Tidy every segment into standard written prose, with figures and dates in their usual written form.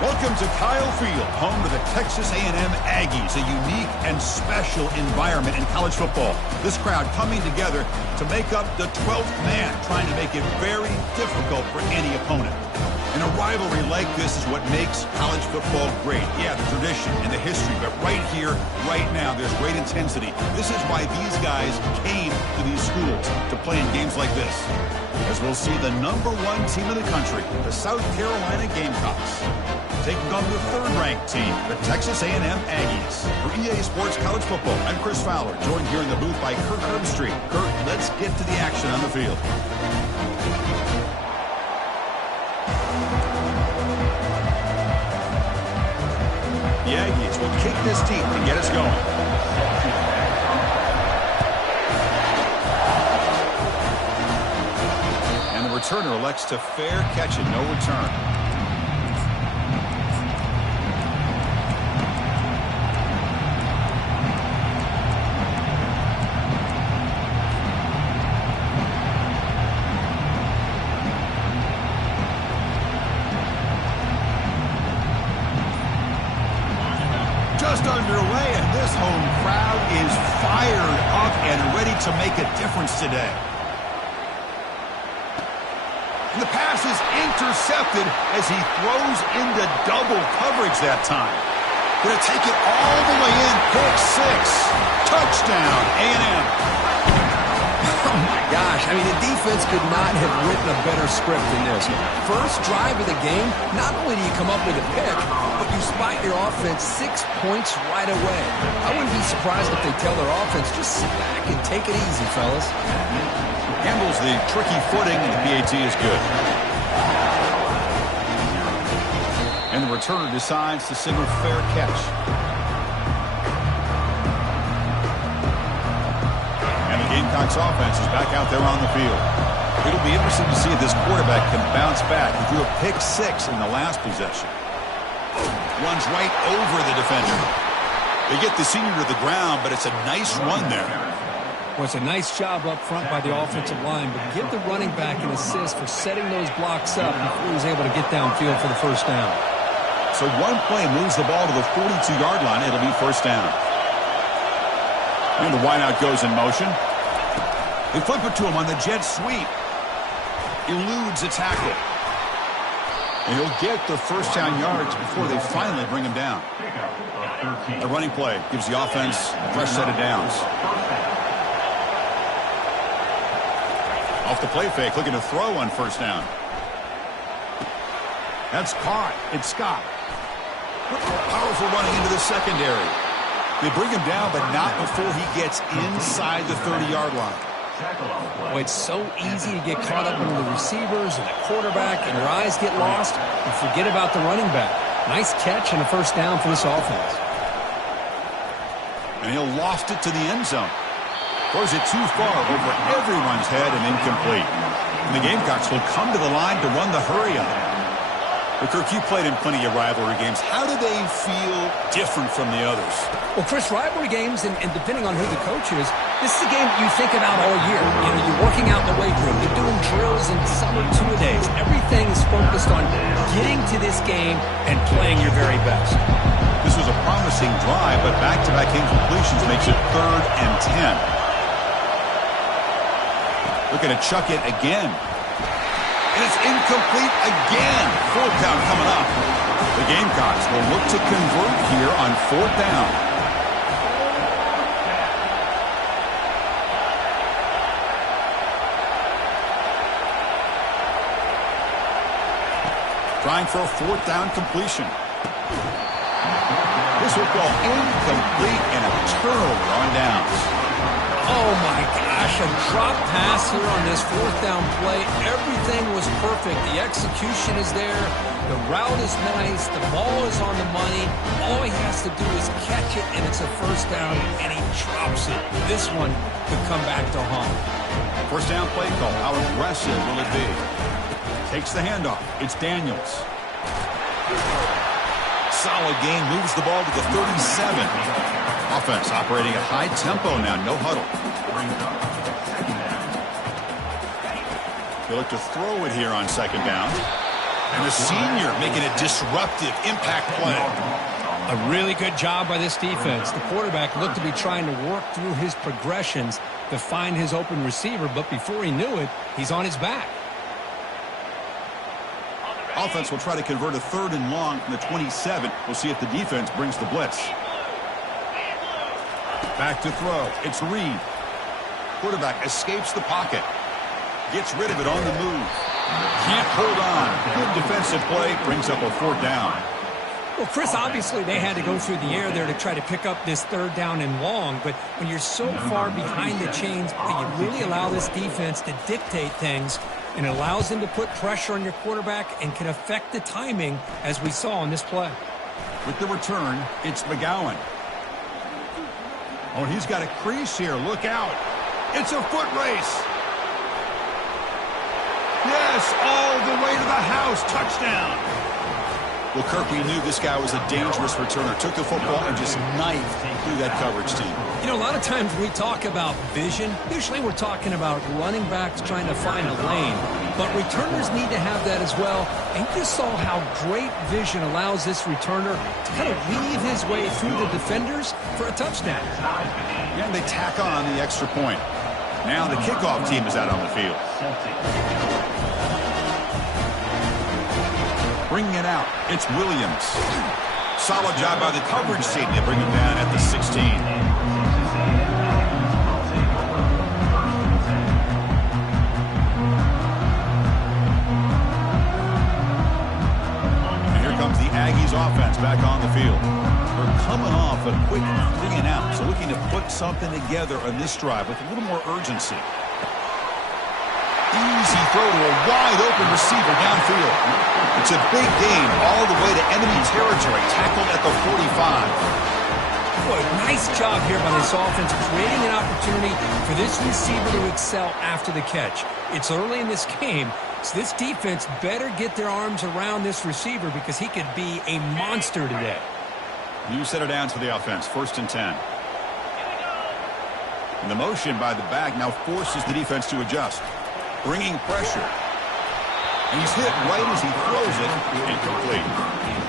Welcome to Kyle Field, home to the Texas A&M Aggies, a unique and special environment in college football. This crowd coming together to make up the 12th man, trying to make it very difficult for any opponent. And a rivalry like this is what makes college football great. Yeah, the tradition and the history, but right here, right now, there's great intensity. This is why these guys came to these schools to play in games like this. As we'll see the #1 team in the country, the South Carolina Gamecocks, taking on the third-ranked team, the Texas A&M Aggies. For EA Sports College Football, I'm Chris Fowler, joined here in the booth by Kirk Herbstreit. Kirk, let's get to the action on the field. The Aggies will kick this deep and get us going. And the returner elects to fair catch it, no return. Just underway, and this home crowd is fired up and ready to make a difference today. And the pass is intercepted as he throws into double coverage that time. Going to take it all the way in. Pick six. Touchdown, A&M. Oh, my gosh. I mean, the defense could not have written a better script than this. First drive of the game, not only do you come up with a pick, but you spot your offense 6 points right away. I wouldn't be surprised if they tell their offense, just sit back and take it easy, fellas. Handles the tricky footing, and the PAT is good. And the returner decides to signal fair catch. Gamecocks offense is back out there on the field. It'll be interesting to see if this quarterback can bounce back. He threw a pick six in the last possession. Runs right over the defender. They get the senior to the ground, but it's a nice run there. Well, it's a nice job up front by the offensive line, but give the running back an assist for setting those blocks up before he was able to get downfield for the first down. So one play moves the ball to the 42-yard line. It'll be first down. And the wideout goes in motion. They flip it to him on the jet sweep. Eludes a tackle. And he'll get the first down yards before they finally bring him down. The running play gives the offense a fresh set of downs. Off the play fake, looking to throw on first down. That's caught. It's Scott. Powerful running into the secondary. They bring him down, but not before he gets inside the 30-yard line. Well, it's so easy to get caught up in the receivers and the quarterback, and your eyes get lost. You forget about the running back. Nice catch and a first down for this offense. And he'll loft it to the end zone. Throws it too far over everyone's head and incomplete. And the Gamecocks will come to the line to run the hurry up. But Kirk, you played in plenty of rivalry games. How do they feel different from the others? Well, Chris, rivalry games, and depending on who the coach is, this is a game you think about all year. You know, you're working out in the weight room. You're doing drills in summer two-a-days. Everything is focused on getting to this game and playing your very best. This was a promising drive, but back-to-back incompletions makes it 3rd and 10. Looking to chuck it again. And it's incomplete again. 4th down coming up. The Gamecocks will look to convert here on 4th down. Trying for a 4th down completion. This will go incomplete and a turnover on downs. Oh, my gosh, a drop pass here on this 4th down play. Everything was perfect. The execution is there. The route is nice. The ball is on the money. All he has to do is catch it, and it's a first down, and he drops it. This one could come back to haunt. First down play call. How aggressive will it be? Takes the handoff. It's Daniels. Solid gain. Moves the ball to the 37. Offense operating at high tempo now. No huddle. They look to throw it here on 2nd down. And the senior making a disruptive impact play. A really good job by this defense. The quarterback looked to be trying to work through his progressions to find his open receiver, but before he knew it, he's on his back. Offense will try to convert a 3rd and long from the 27. We'll see if the defense brings the blitz. Back to throw. It's Reed. Quarterback escapes the pocket. Gets rid of it on the move. Can't hold on. Good defensive play. Brings up a 4th down. Well, Chris, obviously they had to go through the air there to try to pick up this 3rd down and long, but when you're so far behind the chains, you really allow this defense to dictate things, and it allows them to put pressure on your quarterback and can affect the timing, as we saw on this play. With the return, it's McGowan. Oh, he's got a crease here. Look out. It's a foot race. Yes, all the way to the house. Touchdown. Well, Kirk, we knew this guy was a dangerous returner. Took the football and just knifed through that coverage team. You know, a lot of times we talk about vision. Usually we're talking about running backs trying to find a lane. But returners need to have that as well. And you saw how great vision allows this returner to kind of weave his way through the defenders for a touchdown. And they tack on the extra point. Now the kickoff team is out on the field. Bringing it out, it's Williams. Solid job by the coverage team. They bring him down at the 16. And here comes the Aggies offense back on the field. They're coming off a quick 3 and out, so looking to put something together on this drive with a little more urgency. Easy throw to a wide-open receiver downfield. It's a big gain all the way to enemy territory, tackled at the 45. Boy, nice job here by this offense, creating an opportunity for this receiver to excel after the catch. It's early in this game, so this defense better get their arms around this receiver because he could be a monster today. New set of downs for the offense, 1st and 10. And the motion by the back now forces the defense to adjust. Bringing pressure. And he's hit right as he throws it. Incomplete.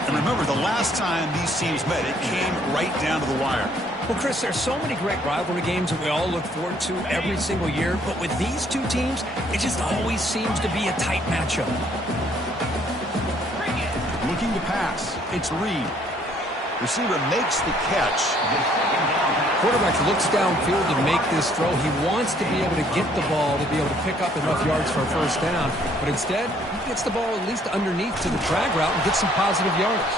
And remember, the last time these teams met, it came right down to the wire. Well, Chris, there's so many great rivalry games that we all look forward to every single year. But with these two teams, it just always seems to be a tight matchup. Looking to pass. It's Reed. Receiver makes the catch. Quarterback looks downfield to make this throw. He wants to be able to get the ball to be able to pick up enough yards for a 1st down. But instead, he gets the ball at least underneath to the drag route and gets some positive yards.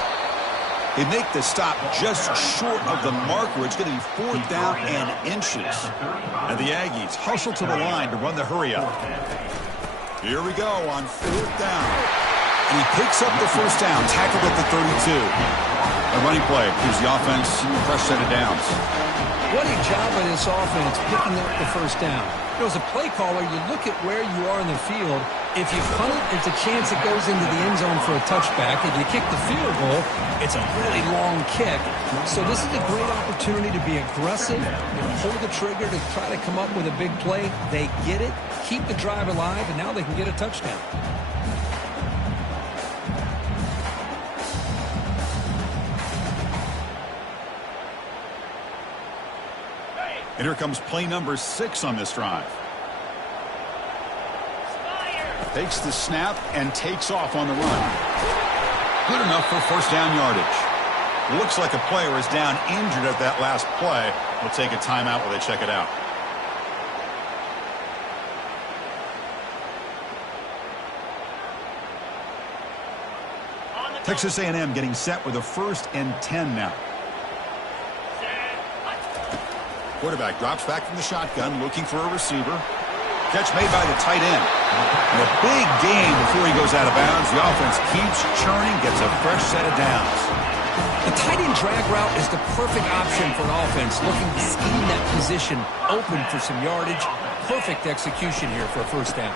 They make the stop just short of the marker. It's going to be 4th down and inches. And the Aggies hustle to the line to run the hurry up. Here we go on 4th down. And he picks up the 1st down, tackled at the 32. A running play gives the offense a fresh set of downs. What a job by this offense picking up the 1st down. You know, as a play caller, you look at where you are in the field. If you punt it, it's a chance it goes into the end zone for a touchback. If you kick the field goal, it's a really long kick. So this is a great opportunity to be aggressive, pull the trigger to try to come up with a big play. They get it, keep the drive alive, and now they can get a touchdown. And here comes play number 6 on this drive. Takes the snap and takes off on the run. Good enough for 1st down yardage. Looks like a player is down injured at that last play. We'll take a timeout while they check it out. Texas A&M getting set with a 1st and 10 now. Quarterback drops back from the shotgun, looking for a receiver. Catch made by the tight end. And a big gain before he goes out of bounds. The offense keeps churning, gets a fresh set of downs. The tight end drag route is the perfect option for an offense looking to scheme that position open for some yardage. Perfect execution here for a 1st down.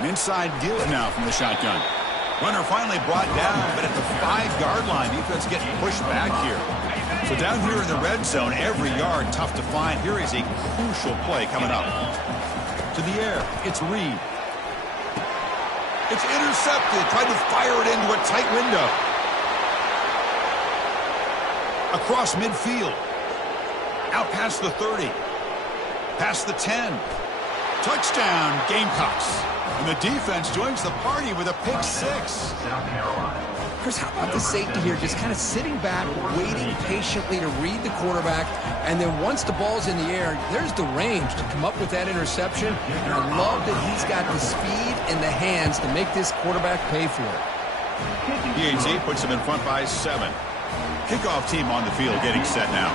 An inside deal now from the shotgun. Runner finally brought down, but at the 5-yard line, defense getting pushed back here. So down here in the red zone, every yard tough to find. Here is a crucial play coming up. To the air, it's Reed. It's intercepted. Tried to fire it into a tight window. Across midfield. Out past the 30. Past the 10. Touchdown, Gamecocks. And the defense joins the party with a pick 6. Chris, how about the safety here? Just kind of sitting back, waiting patiently to read the quarterback. And then once the ball's in the air, there's the range to come up with that interception. And I love that he's got the speed and the hands to make this quarterback pay for it. PAT puts him in front by 7. Kickoff team on the field getting set now.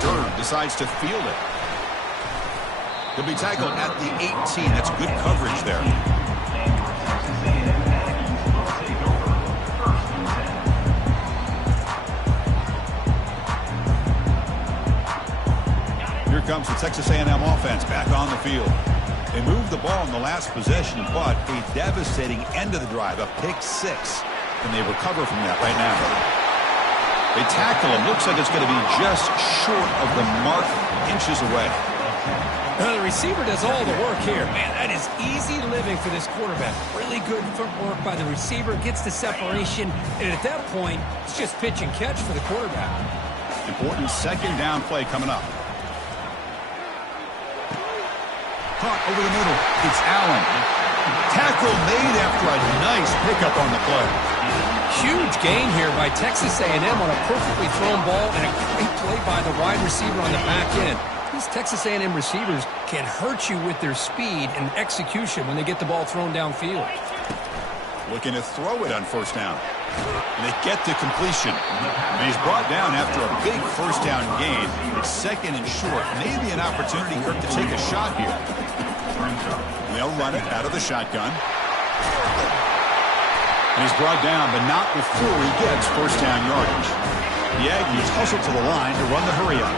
Durham decides to field it. He'll be tackled at the 18. That's good coverage there. Here comes the Texas A&M offense back on the field. They moved the ball in the last possession, but a devastating end of the drive, a pick 6. And they recover from that right now. They tackle him. Looks like it's going to be just short of the mark, inches away. The receiver does all the work here. Man, that is easy living for this quarterback. Really good footwork by the receiver, gets the separation, and at that point, it's just pitch and catch for the quarterback. Important second down play coming up. Caught over the middle. It's Allen. Tackle made after a nice pickup on the play. Huge gain here by Texas A&M on a perfectly thrown ball and a great play by the wide receiver on the back end. These Texas A&M receivers can hurt you with their speed and execution when they get the ball thrown downfield. Looking to throw it on first down. And they get to completion. And he's brought down after a big first down gain. It's second and short. Maybe an opportunity, Kirk, to take a shot here. They'll run it out of the shotgun. And he's brought down, but not before he gets first down yardage. The Aggies hustle to the line to run the hurry-up.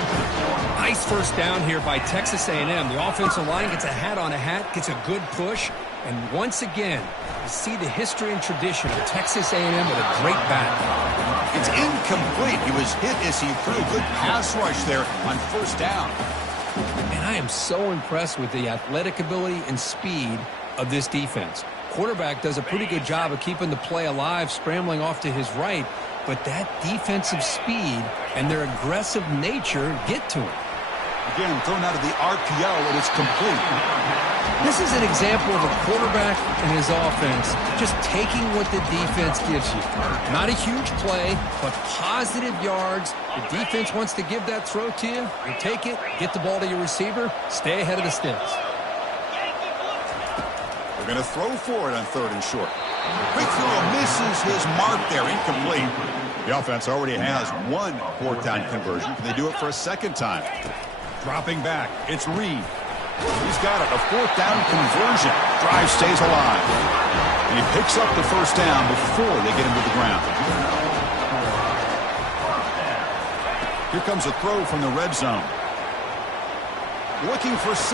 Nice first down here by Texas A&M. The offensive line gets a hat on a hat, gets a good push, and once again, you see the history and tradition of Texas A&M with a great back. It's incomplete. He was hit as he threw a good pass rush there on first down. And I am so impressed with the athletic ability and speed of this defense. Quarterback does a pretty good job of keeping the play alive, scrambling off to his right, but that defensive speed and their aggressive nature get to him. Again, thrown out of the RPO, and it's complete. This is an example of a quarterback and his offense just taking what the defense gives you. Not a huge play, but positive yards. The defense wants to give that throw to you. You take it, get the ball to your receiver, stay ahead of the sticks. They're going to throw for it on third and short. Quick throw misses his mark there, incomplete. The offense already has one fourth down conversion. Can they do it for a second time? Dropping back, it's Reed. He's got it, a fourth down conversion. Drive stays alive. And he picks up the first down before they get him to the ground. Here comes a throw from the red zone. Looking for 6.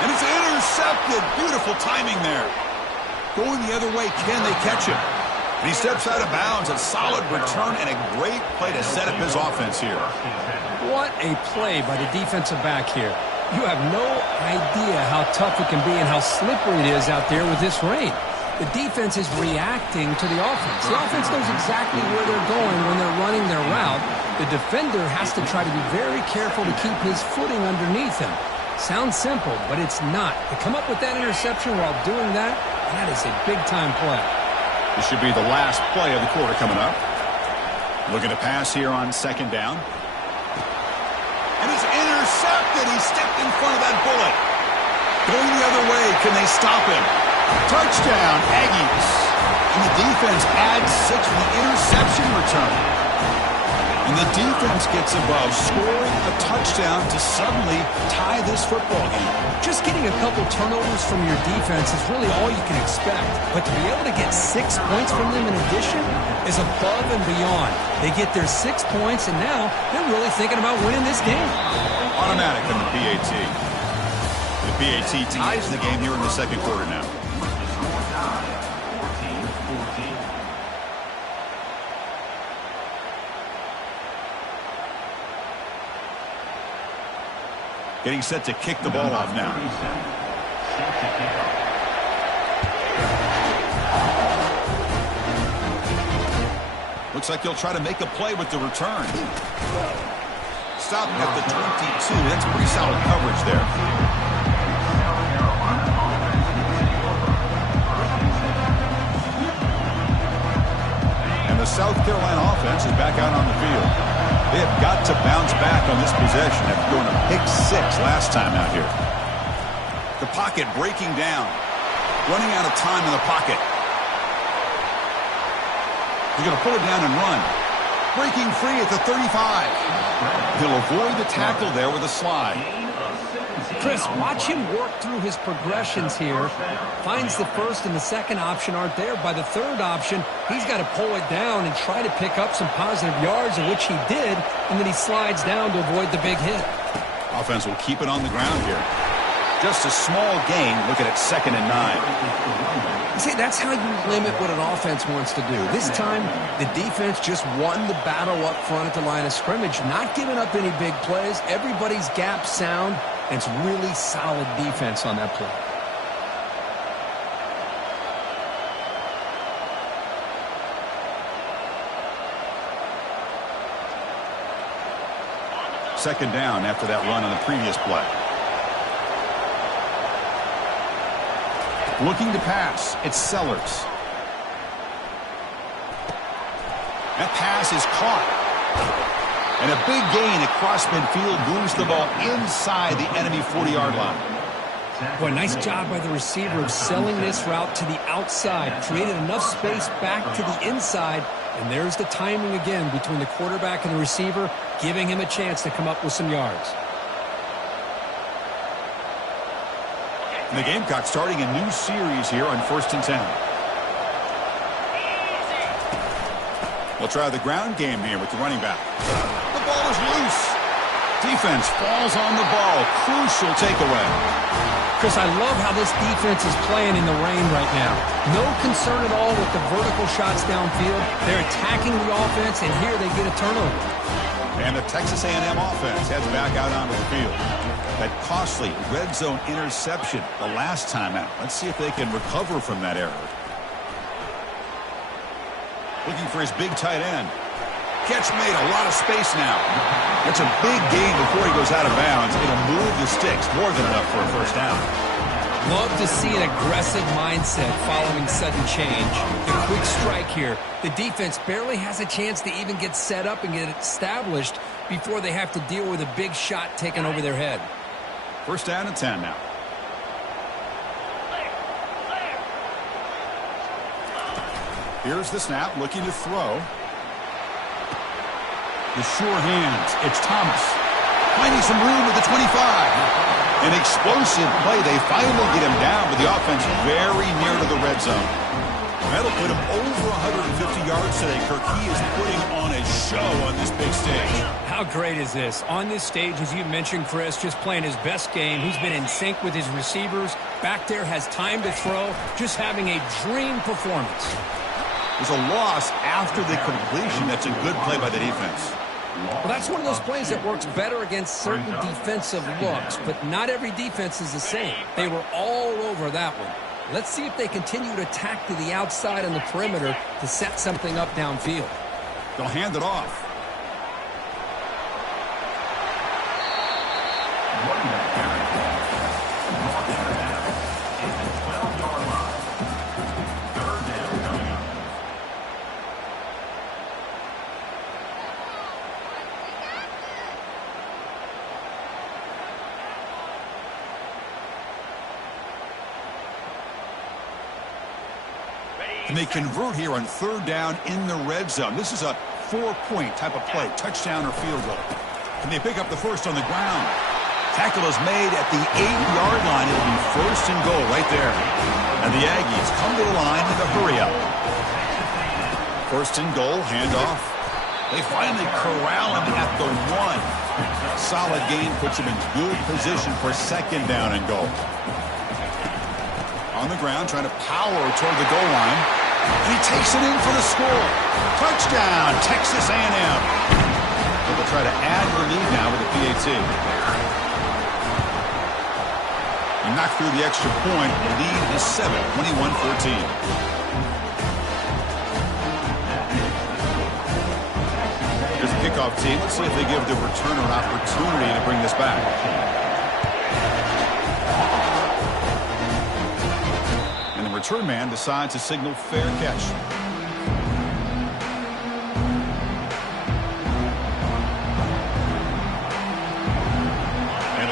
And it's intercepted. Beautiful timing there. Going the other way, can they catch him? And he steps out of bounds. A solid return and a great play to set up his offense here. What a play by the defensive back here. You have no idea how tough it can be and how slippery it is out there with this rain. The defense is reacting to the offense. The offense knows exactly where they're going when they're running their route. The defender has to try to be very careful to keep his footing underneath him. Sounds simple, but it's not. To come up with that interception while doing that, that is a big-time play. This should be the last play of the quarter coming up. Looking to pass here on second down. And it's intercepted. He stepped in front of that bullet. Going the other way. Can they stop him? Touchdown, Aggies. And the defense adds 6 for the interception return. And the defense gets above, scoring a touchdown to suddenly tie this football game. Just getting a couple turnovers from your defense is really all you can expect. But to be able to get 6 points from them in addition is above and beyond. They get their 6 points, and now they're really thinking about winning this game. Automatic in the PAT. The PAT ties the game here in the second quarter now. Getting set to kick the ball off now. Looks like he'll try to make a play with the return. Stopping at the 22. That's pretty solid coverage there. And the South Carolina offense is back out on the field. They have got to bounce back on this possession after going a pick 6 last time out here. The pocket breaking down. Running out of time in the pocket. He's going to pull it down and run. Breaking free at the 35. He'll avoid the tackle there with a slide. Chris, watch him work through his progressions here. Finds the first and the second option aren't there. By the third option, he's got to pull it down and try to pick up some positive yards, of which he did, and then he slides down to avoid the big hit. Offense will keep it on the ground here. Just a small gain. Looking at 2nd and 9. See, that's how you limit what an offense wants to do. This time, the defense just won the battle up front at the line of scrimmage, not giving up any big plays. Everybody's gap sound, and it's really solid defense on that play. Second down after that run on the previous play. Looking to pass. It's Sellers. That pass is caught. And a big gain across midfield moves the ball inside the enemy 40-yard line. Boy, nice job by the receiver of selling this route to the outside. Created enough space back to the inside. And there's the timing again between the quarterback and the receiver, giving him a chance to come up with some yards. And the Gamecocks starting a new series here on 1st and 10. We'll try the ground game here with the running back. The ball is loose. Defense falls on the ball. Crucial takeaway. Chris, I love how this defense is playing in the rain right now. No concern at all with the vertical shots downfield. They're attacking the offense, and here they get a turnover. And the Texas A&M offense heads back out onto the field. That costly red zone interception the last time out. Let's see if they can recover from that error. Looking for his big tight end. Catch made, a lot of space now. That's a big gain before he goes out of bounds. It'll move the sticks, more than enough for a first down. Love to see an aggressive mindset following sudden change. The quick strike here. The defense barely has a chance to even get set up and get established before they have to deal with a big shot taken over their head. First down and 10 now. Here's the snap, looking to throw. The sure hands. It's Thomas. Finding some room at the 25. An explosive play. They finally get him down, but the offense very near to the red zone. That'll put him over 150 yards today. Kirk, he is putting on a show on this big stage. How great is this? On this stage, as you mentioned, Chris, just playing his best game. He's been in sync with his receivers. Back there, has time to throw. Just having a dream performance. There's a loss after the completion. That's a good play by the defense. Well, that's one of those plays that works better against certain defensive looks, but not every defense is the same. They were all over that one. Let's see if they continue to attack to the outside on the perimeter to set something up downfield. They'll hand it off. And they convert here on third down in the red zone. This is a 4-point type of play, touchdown or field goal. Can they pick up the first on the ground? Tackle is made at the 8-yard line. It'll be first and goal right there. And the Aggies come to the line with a hurry up. First and goal, handoff. They finally corral him at the 1. Solid gain puts him in good position for second down and goal. On the ground, trying to power toward the goal line. And he takes it in for the score. Touchdown, Texas A&M. They'll try to add the lead now with the PAT. He knocked through the extra point. The lead is 7, 21-14. Here's the kickoff team. Let's see if they give the returner an opportunity to bring this back. And the return man decides to signal fair catch.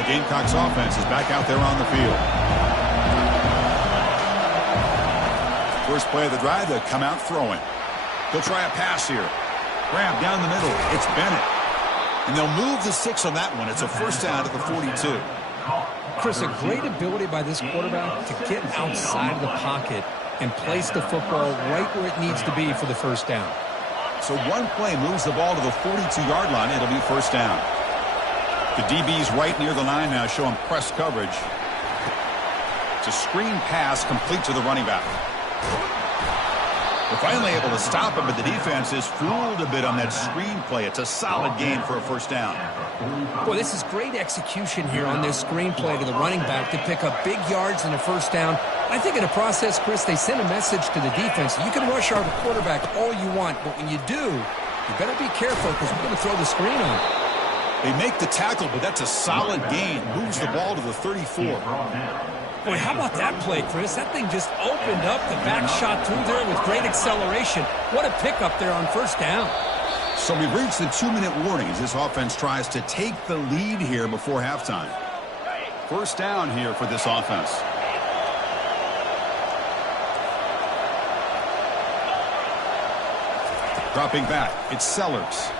Gamecocks offense is back out there on the field. First play of the drive, they'll come out throwing. He'll try a pass here. Grab down the middle. It's Bennett. And they'll move the 6 on that one. It's a first down at the 42. Chris, a great ability by this quarterback to get outside of the pocket and place the football right where it needs to be for the first down. So one play moves the ball to the 42-yard line. It'll be first down. The DB's right near the line now, showing press coverage. It's a screen pass complete to the running back. They're finally able to stop him, but the defense is fooled a bit on that screen play. It's a solid gain for a first down. Boy, this is great execution here on this screen play to the running back to pick up big yards and a first down. I think in the process, Chris, they send a message to the defense. You can rush our quarterback all you want, but when you do, you better be careful because we're going to throw the screen on him. They make the tackle, but that's a solid gain. Moves the ball to the 34. Boy, how about that play, Chris? That thing just opened up the back shot through there with great acceleration. What a pickup there on first down. So we've reached the 2-minute warning as this offense tries to take the lead here before halftime. First down here for this offense. Dropping back, it's Sellers.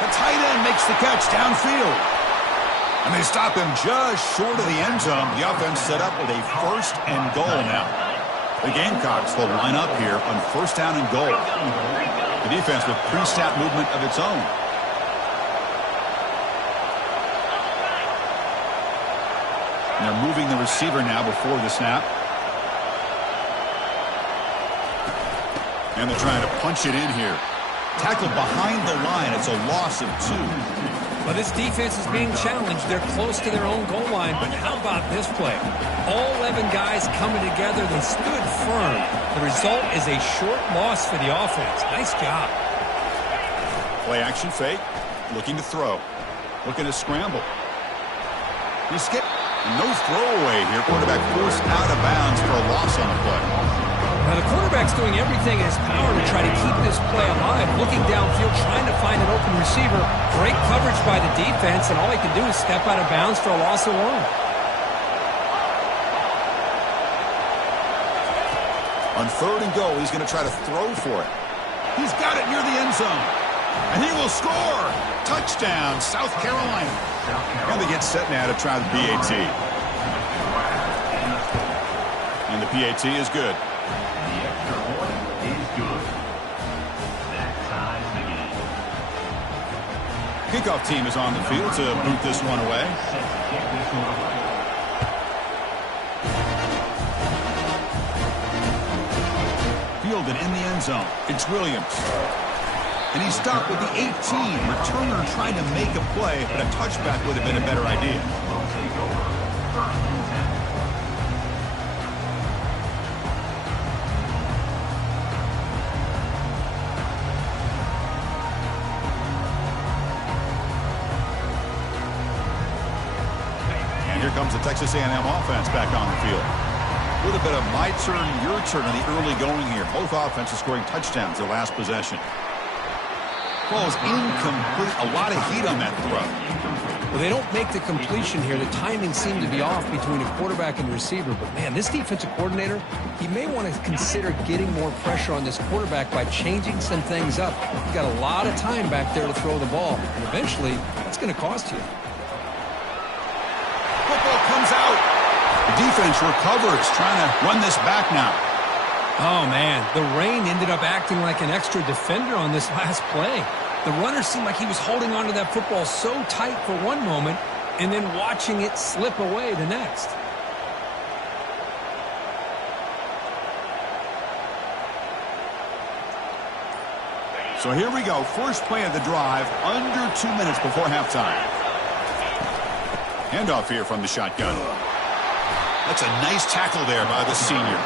The tight end makes the catch downfield. And they stop him just short of the end zone. The offense set up with a first and goal now. The Gamecocks will line up here on first down and goal. The defense with pre-snap movement of its own. And they're moving the receiver now before the snap. And they're trying to punch it in here. Tackled behind the line. It's a loss of 2. Well, this defense is being challenged. They're close to their own goal line. But how about this play? All 11 guys coming together. They stood firm. The result is a short loss for the offense. Nice job. Play action fake. Looking to throw. Looking to scramble. He skipped. No throwaway here. Quarterback forced out of bounds for a loss on the play. Now, the quarterback's doing everything in his power to try to keep this play alive. Looking downfield, trying to find an open receiver. Great coverage by the defense, and all he can do is step out of bounds for a loss of 1. On third and goal, he's going to try to throw for it. He's got it near the end zone. And he will score. Touchdown, South Carolina. And they get set now to try the PAT. And the PAT is good. Kickoff team is on the field to boot this one away. Fielded in the end zone. It's Williams. And he's stopped with the 18. Returner trying to make a play, but a touchback would have been a better idea. Here comes the Texas A&M offense back on the field. A little bit of my turn, your turn in the early going here. Both offenses scoring touchdowns their last possession. Ball is incomplete. A lot of heat on that throw. Well, they don't make the completion here. The timing seemed to be off between a quarterback and receiver. But, man, this defensive coordinator, he may want to consider getting more pressure on this quarterback by changing some things up. You've got a lot of time back there to throw the ball. And eventually, that's going to cost you. Comes out. The defense recovers, trying to run this back now. Oh, man. The rain ended up acting like an extra defender on this last play. The runner seemed like he was holding onto that football so tight for one moment and then watching it slip away the next. So here we go. First play of the drive, under 2 minutes before halftime. Handoff here from the shotgun. That's a nice tackle there by the senior.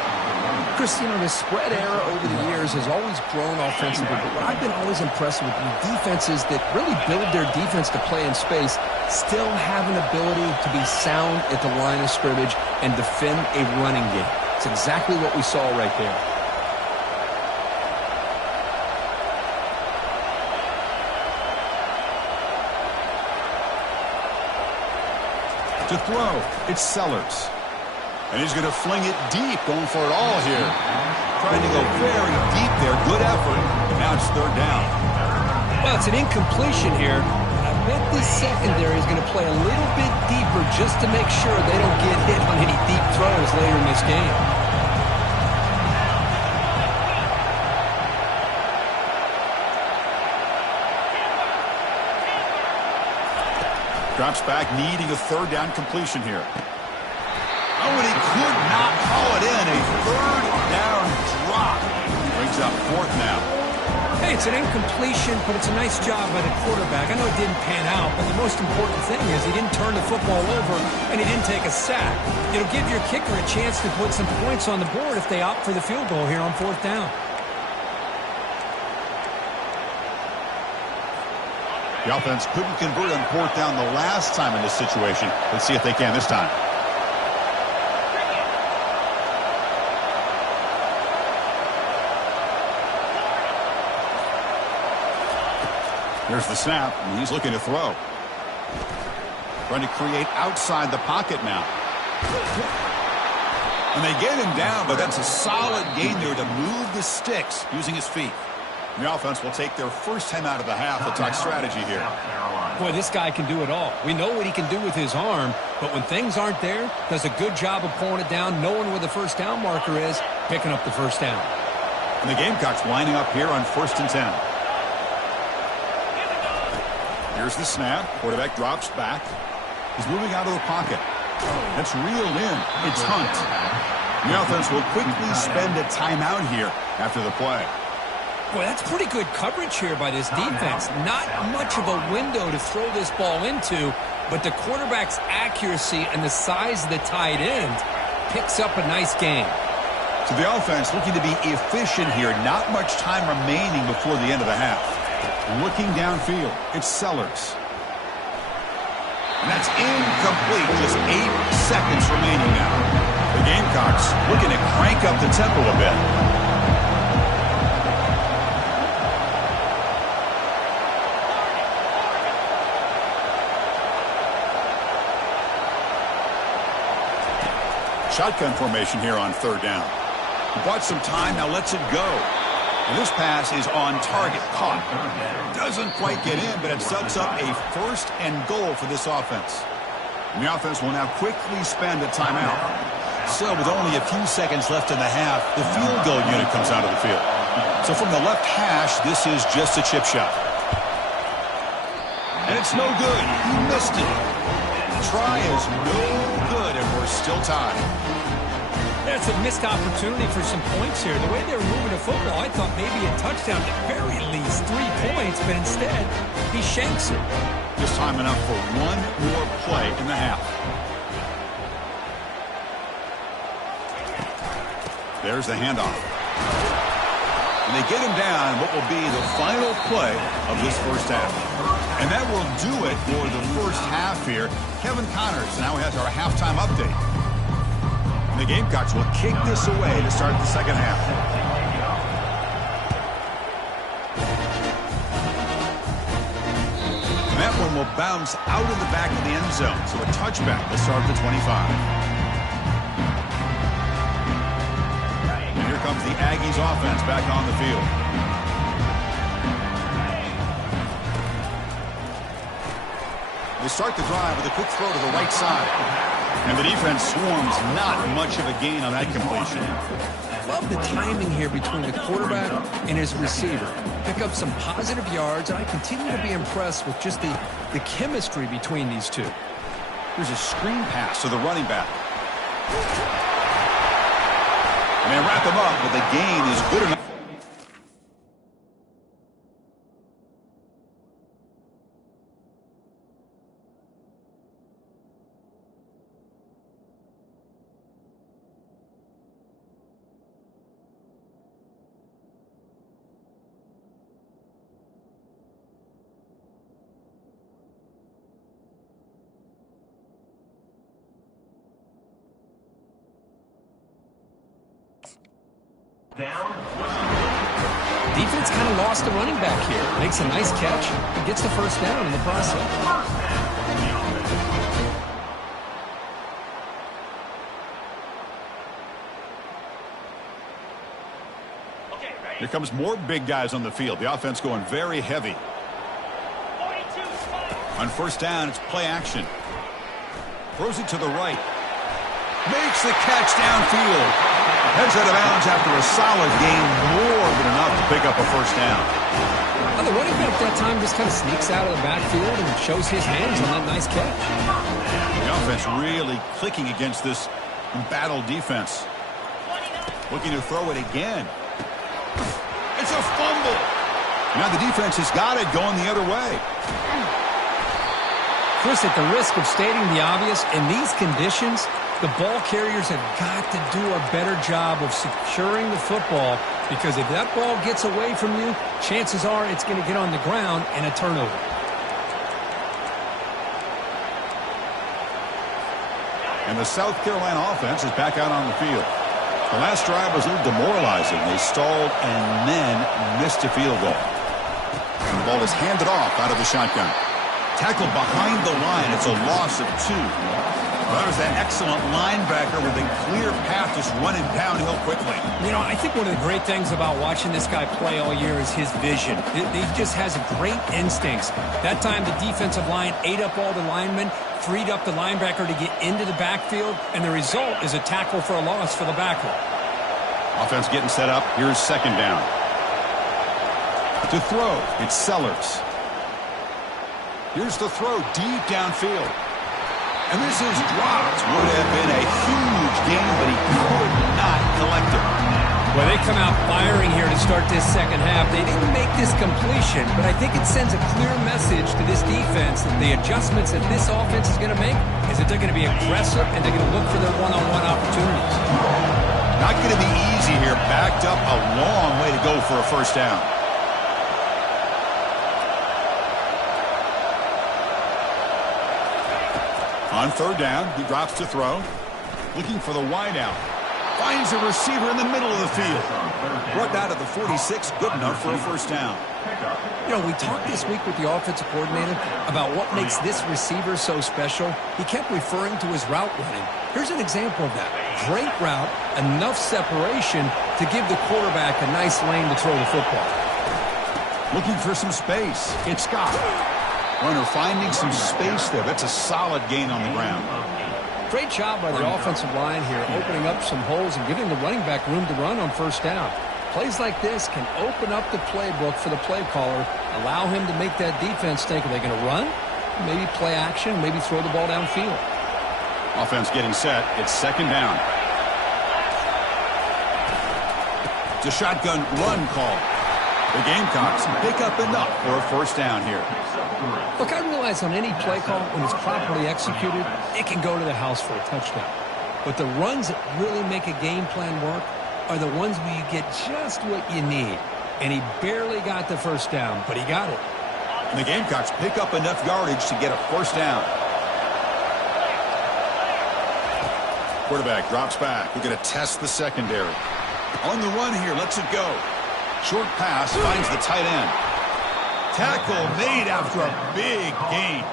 Chris, you know, the spread era over the years has always grown offensively, but what I've been always impressed with the defenses that really build their defense to play in space still have an ability to be sound at the line of scrimmage and defend a running game. It's exactly what we saw right there. To throw, it's Sellers. And he's going to fling it deep, going for it all here. Trying to go very deep there. Good effort. And now it's third down. Well, it's an incompletion here. I bet this secondary is going to play a little bit deeper just to make sure they don't get hit on any deep throws later in this game. Drops back, needing a third down completion here. Oh, and he could not haul it in. A third down drop. Brings up fourth now. Hey, it's an incompletion, but it's a nice job by the quarterback. I know it didn't pan out, but the most important thing is he didn't turn the football over and he didn't take a sack. It'll give your kicker a chance to put some points on the board if they opt for the field goal here on fourth down. The offense couldn't convert on fourth down the last time in this situation. Let's see if they can this time. Here's the snap, and he's looking to throw. Trying to create outside the pocket now. And they get him down, but that's a solid gain there to move the sticks using his feet. The offense will take their first time out of the half. We'll talk strategy here. Boy, this guy can do it all. We know what he can do with his arm, but when things aren't there, does a good job of pulling it down, knowing where the first down marker is, picking up the first down. And the Gamecocks lining up here on 1st and 10. Here's the snap. Quarterback drops back. He's moving out of the pocket. That's reeled in. It's Hunt. The offense will quickly spend a timeout here after the play. Boy, that's pretty good coverage here by this defense. Not much of a window to throw this ball into, but the quarterback's accuracy and the size of the tight end picks up a nice gain. So the offense looking to be efficient here. Not much time remaining before the end of the half. Looking downfield, it's Sellers. And that's incomplete. Just 8 seconds remaining now. The Gamecocks looking to crank up the tempo a bit. Shotgun formation here on third down. He bought some time, now lets it go. And this pass is on target, caught. Doesn't quite get in, but it sets up a 1st and goal for this offense. And the offense will now quickly spend a timeout. So with only a few seconds left in the half, the field goal unit comes out of the field. So from the left hash, this is just a chip shot. And it's no good. He missed it. The try is no good, and we're still tied. That's a missed opportunity for some points here. The way they were moving the football, I thought maybe a touchdown, at very least 3 points, but instead, he shanks it. Just time enough for one more play in the half. There's the handoff. And they get him down what will be the final play of this first half. And that will do it for the first half here. Kevin Connors now has our halftime update. And the Gamecocks will kick this away to start the second half. And that one will bounce out of the back of the end zone. So a touchback to start the 25. And here comes the Aggies offense back on the field. They start the drive with a quick throw to the right side. And the defense swarms, not much of a gain on that completion. Love the timing here between the quarterback and his receiver. Pick up some positive yards, and I continue to be impressed with just the chemistry between these two. Here's a screen pass to the running back. And they wrap him up, but the gain is good enough. Defense kind of lost the running back here. Makes a nice catch and gets the first down in the process. Here comes more big guys on the field. The offense going very heavy. On first down, it's play action. Throws it to the right. Makes the catch downfield. Heads out of bounds after a solid gain, more than enough to pick up a first down. Well, the running back that time just kind of sneaks out of the backfield and shows his hands on that nice catch. The offense really clicking against this embattled defense. Looking to throw it again. It's a fumble. Now the defense has got it going the other way. Chris, at the risk of stating the obvious, in these conditions, the ball carriers have got to do a better job of securing the football, because if that ball gets away from you, chances are it's going to get on the ground and a turnover. And the South Carolina offense is back out on the field. The last drive was a little demoralizing. They stalled and then missed a field goal. And the ball is handed off out of the shotgun. Tackled behind the line. It's a loss of 2. Well, there's that excellent linebacker with a clear path just running downhill quickly. You know, I think one of the great things about watching this guy play all year is his vision. He just has great instincts. That time the defensive line ate up all the linemen, freed up the linebacker to get into the backfield, and the result is a tackle for a loss for the backer. Offense getting set up. Here's second down. To throw, it's Sellers. Here's the throw deep downfield. And this is dropped. Would have been a huge gain, but he could not collect it. Well, they come out firing here to start this second half. They didn't make this completion, but I think it sends a clear message to this defense that the adjustments that this offense is going to make is that they're going to be aggressive and they're going to look for their one-on-one opportunities. Not going to be easy here. Backed up a long way to go for a first down. On third down, he drops to throw. Looking for the wideout. Finds a receiver in the middle of the field. Brought down to the 46, good enough for a first down. You know, we talked this week with the offensive coordinator about what makes this receiver so special. He kept referring to his route running. Here's an example of that. Great route, enough separation to give the quarterback a nice lane to throw the football. Looking for some space. It's Scott. Runner finding some space there. That's a solid gain on the ground. Great job by the offensive line here, opening up some holes and giving the running back room to run on first down. Plays like this can open up the playbook for the play caller, allow him to make that defense think, are they going to run? Maybe play action, maybe throw the ball downfield. Offense getting set. It's second down. It's a shotgun run call. The Gamecocks pick up enough for a first down here. Look, I realize on any play call, when it's properly executed, it can go to the house for a touchdown. But the runs that really make a game plan work are the ones where you get just what you need. And he barely got the first down, but he got it. And the Gamecocks pick up enough yardage to get a first down. Quarterback drops back. We're going to test the secondary. On the run here, lets it go. Short pass finds the tight end. Tackle made after a big gain.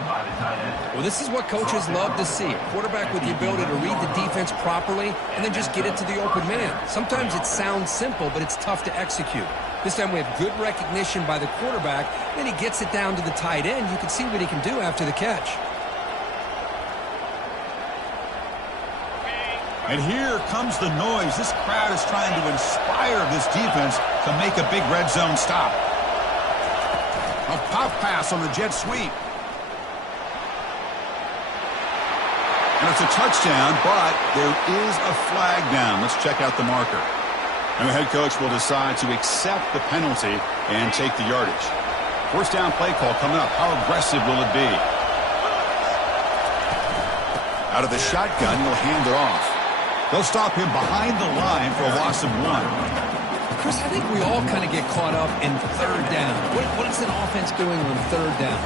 Well, this is what coaches love to see. A quarterback with the ability to read the defense properly and then just get it to the open man. Sometimes it sounds simple, but it's tough to execute. This time we have good recognition by the quarterback. Then he gets it down to the tight end. You can see what he can do after the catch. And here comes the noise. This crowd is trying to inspire this defense to make a big red zone stop. A pop pass on the jet sweep. And it's a touchdown, but there is a flag down. Let's check out the marker. And the head coach will decide to accept the penalty and take the yardage. First down play call coming up. How aggressive will it be? Out of the shotgun, he'll hand it off. They'll stop him behind the line for a loss of 1. Chris, I think we all kind of get caught up in third down. What is an offense doing on third down?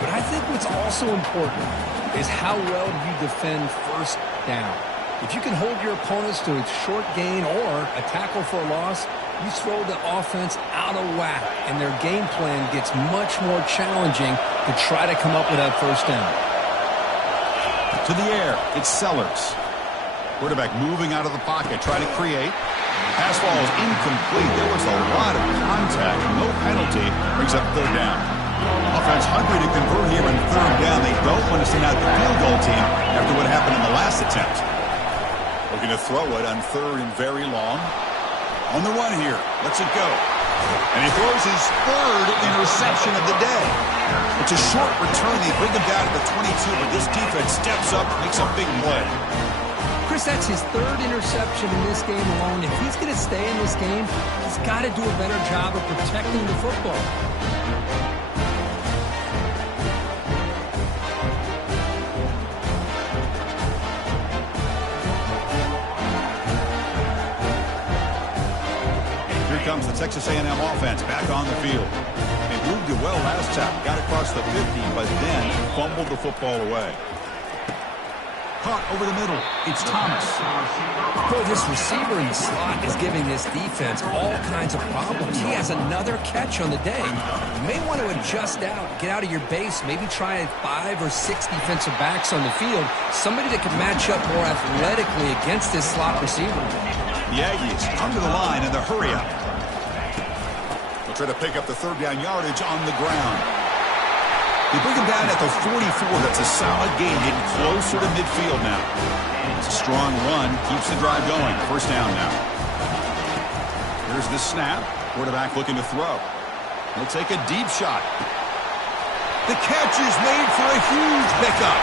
But I think what's also important is how well do you defend first down. If you can hold your opponents to a short gain or a tackle for a loss, you throw the offense out of whack, and their game plan gets much more challenging to try to come up with that first down. To the air, it's Sellers. Quarterback moving out of the pocket, trying to create. Pass ball is incomplete. There was a lot of contact. No penalty. Brings up third down. Offense hungry to convert here in third down. They don't want to send out the field goal team after what happened in the last attempt. Looking to throw it on third and very long. On the run here. Lets it go. And he throws his third interception of the day. It's a short return. They bring him down to the 22, but this defense steps up and makes a big play. Chris, that's his third interception in this game alone. If he's going to stay in this game, he's got to do a better job of protecting the football. Here comes the Texas A&M offense back on the field. They moved it well last time, got across the 50, but then fumbled the football away. Caught over the middle. It's Thomas. Boy, this receiver in the slot is giving this defense all kinds of problems. He has another catch on the day. You may want to adjust out, get out of your base, maybe try 5 or 6 defensive backs on the field, somebody that can match up more athletically against this slot receiver. The Aggies come to the line in the hurry-up. They'll try to pick up the third down yardage on the ground. They bring him down at the 44. That's a solid gain, getting closer to midfield now. It's a strong run, keeps the drive going. First down now. Here's the snap. Quarterback looking to throw. He'll take a deep shot. The catch is made for a huge pickup.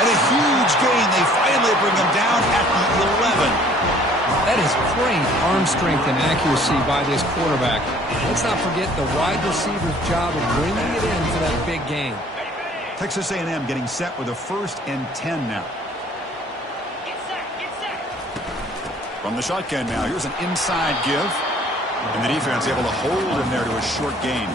And a huge gain. They finally bring him down at the 11. That is great arm strength and accuracy by this quarterback. Let's not forget the wide receiver's job of bringing it in for that big gain. Texas A&M getting set with a 1st and 10 now. From the shotgun now, here's an inside give. And the defense able to hold him there to a short gain.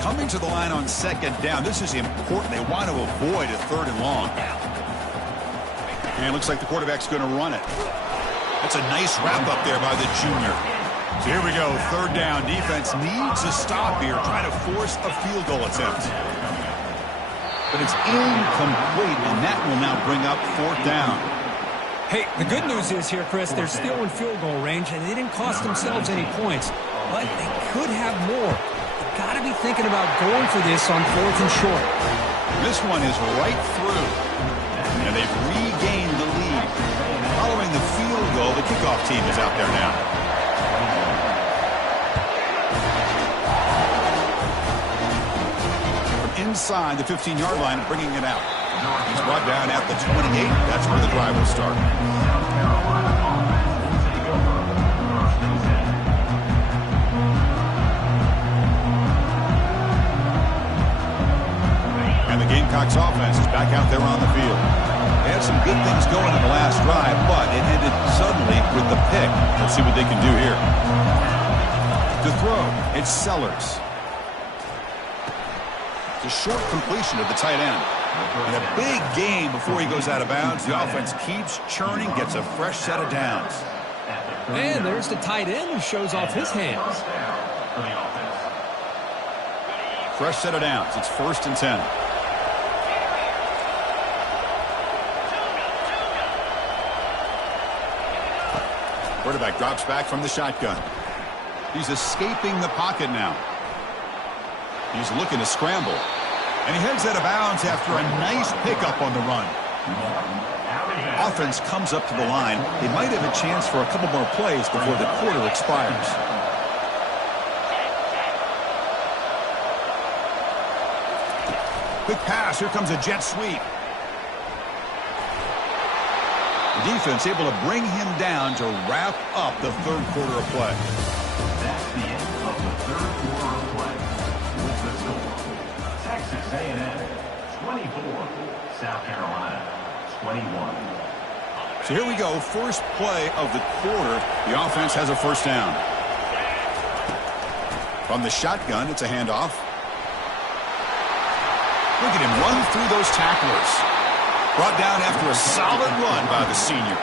Coming to the line on 2nd down. This is important. They want to avoid a 3rd and long. And it looks like the quarterback's going to run it. That's a nice wrap up there by the junior. So here we go. 3rd down. Defense needs a stop here. Trying to force a field goal attempt. But it's incomplete, and that will now bring up 4th down. Hey, the good news is here, Chris, they're still in field goal range, and they didn't cost themselves any points. But they could have more. Got to be thinking about going for this on 4th and short. This one is right through. And they've regained the lead. Following the field goal, the kickoff team is out there now. From inside the 15-yard line, bringing it out. He's brought down at the 28. That's where the drive will start. Gamecocks offense is back out there on the field. They had some good things going in the last drive, but it ended suddenly with the pick. Let's see what they can do here. To throw, it's Sellers. It's a short completion of the tight end. And a big gain before he goes out of bounds. The offense keeps churning, gets a fresh set of downs. And there's the tight end who shows off his hands. Fresh set of downs. It's 1st and 10. Quarterback drops back from the shotgun. He's escaping the pocket now. He's looking to scramble. And he heads out of bounds after a nice pickup on the run. Offense comes up to the line. They might have a chance for a couple more plays before the quarter expires. Quick pass. Here comes a jet sweep. The defense able to bring him down to wrap up the 3rd quarter of play. That's the end of the 3rd quarter of play. With the score, Texas A&M 24, South Carolina 21. So here we go. First play of the quarter. The offense has a 1st down. From the shotgun, it's a handoff. Look at him run through those tacklers. Brought down after a solid run by the senior.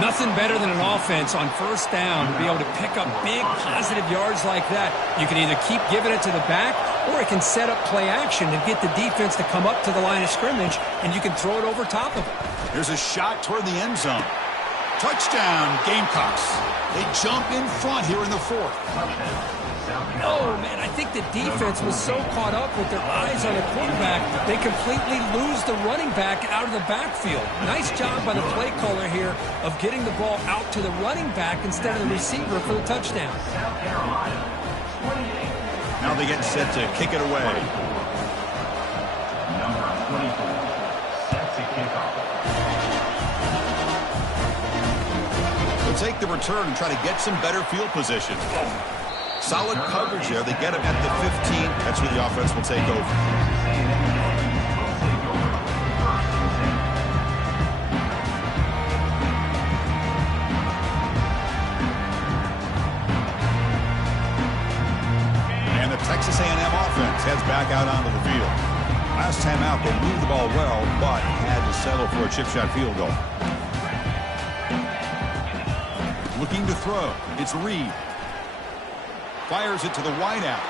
Nothing better than an offense on first down to be able to pick up big positive yards like that. You can either keep giving it to the back, or it can set up play action and get the defense to come up to the line of scrimmage, and you can throw it over top of it. Here's a shot toward the end zone. Touchdown, Gamecocks. They jump in front here in the fourth. Oh, man, I think the defense was so caught up with their eyes on the quarterback, they completely lose the running back out of the backfield. Nice job by the play caller here of getting the ball out to the running back instead of the receiver for the touchdown. Now they get set to kick it away. Number 24, set to kick off. They'll take the return and try to get some better field position. Solid coverage there. They get him at the 15. That's where the offense will take over. And the Texas A&M offense heads back out onto the field. Last time out, they moved the ball well, but had to settle for a chip shot field goal. Looking to throw. It's Reed. Fires it to the wideout.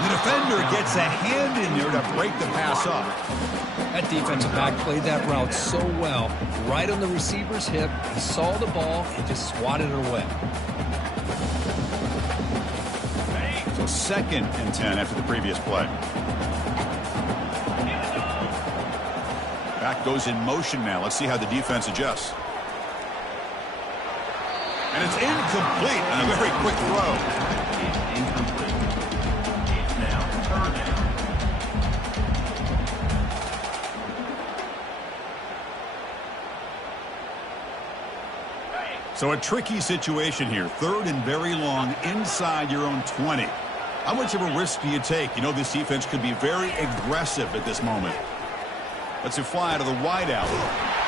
The defender gets a hand in there to break the pass up. That defensive back played that route so well. Right on the receiver's hip. He saw the ball and just swatted it away. So 2nd and 10 after the previous play. Back goes in motion now. Let's see how the defense adjusts. And it's incomplete on a very quick throw. Incomplete. It's now 3rd down. So a tricky situation here. 3rd and very long inside your own 20. How much of a risk do you take? You know this defense could be very aggressive at this moment. Let's fly to the wideout.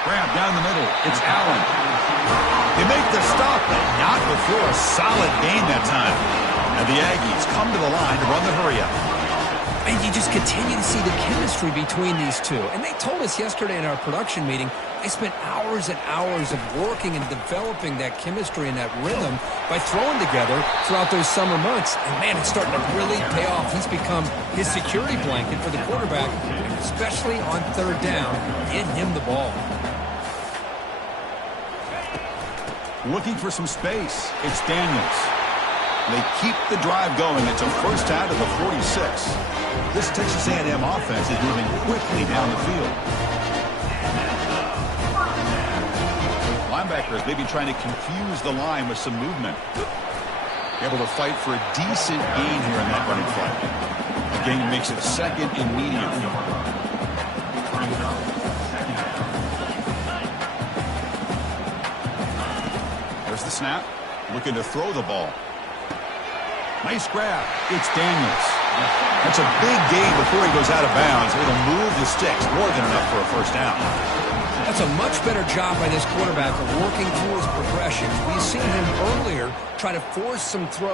Grab down the middle. It's Allen. They make the stop, but not before a solid gain that time. And the Aggies come to the line to run the hurry-up. And you just continue to see the chemistry between these two. And they told us yesterday in our production meeting, they spent hours and hours of working and developing that chemistry and that rhythm by throwing together throughout those summer months. And, man, it's starting to really pay off. He's become his security blanket for the quarterback, especially on 3rd down. Get him the ball. Looking for some space. It's Daniels. They keep the drive going. It's a first out of the 46. This Texas A&M offense is moving quickly down the field. Linebackers maybe trying to confuse the line with some movement. Able to fight for a decent gain here in that running play. The gain makes it 2nd and medium. There's the snap. Looking to throw the ball. Nice grab. It's Daniels. That's a big gain before he goes out of bounds. It'll move the sticks. More than enough for a first down. That's a much better job by this quarterback of working through his progressions. We've seen him earlier try to force some throws.